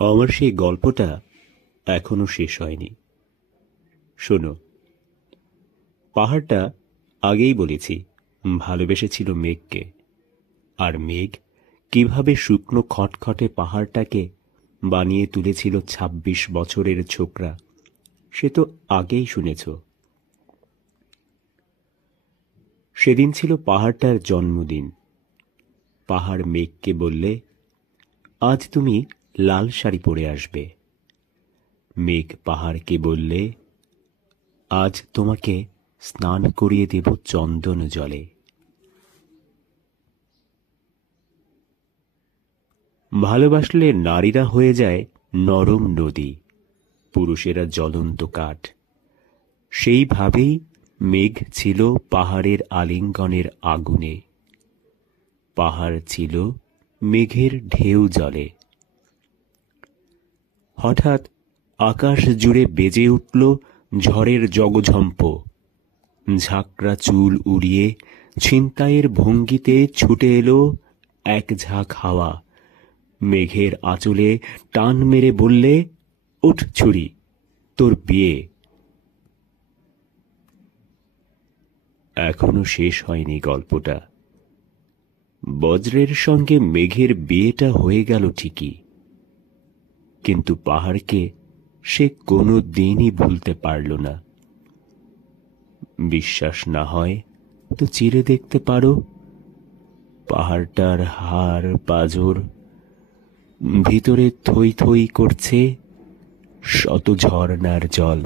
আমার সেই গল্পটা এখনো শেষ হয়নি। শোনো, পাহাড়টা আগেই বলেছি ভালোবেসেছিল মেঘকে, আর মেঘ কিভাবে শুকনো খটখটে পাহাড়টাকে বানিয়ে তুলেছিল ২৬ বছরের ছোকরা, সে তো আগেই শুনেছ। সেদিন ছিল পাহাড়টার জন্মদিন। পাহাড় মেঘকে বললে, আজ তুমি লাল শাড়ি পরে আসবে। মেঘ পাহাড়কে বললে, আজ তোমাকে স্নান করিয়ে দেব চন্দন জলে। ভালোবাসলে নারীরা হয়ে যায় নরম নদী, পুরুষেরা জ্বলন্ত কাঠ। সেইভাবেই মেঘ ছিল পাহাড়ের আলিঙ্গনের আগুনে, পাহাড় ছিল মেঘের ঢেউ জলে। হঠাৎ আকাশ জুড়ে বেজে উঠল ঝড়ের জগঝম্প। ঝাঁকড়া চুল উড়িয়ে ছিনতাইয়ের ভঙ্গিতে ছুটে এলো এক ঝাঁক হাওয়া। মেঘের আঁচলে টান মেরে বললে, ওঠ ছুরি, তোর বিয়ে। এখনো শেষ হয়নি গল্পটা। বজ্রের সঙ্গে মেঘের বিয়েটা হয়ে গেল ঠিকই, কিন্তু পাহাড়কে সে কোনো দিনই ভুলতে পারল না। বিশ্বাস না হয় তো চিরে দেখতে পারো, পাহাড়টার হাড় পাঁজর ভিতরে থই থই করছে শত ঝর্ণার জল।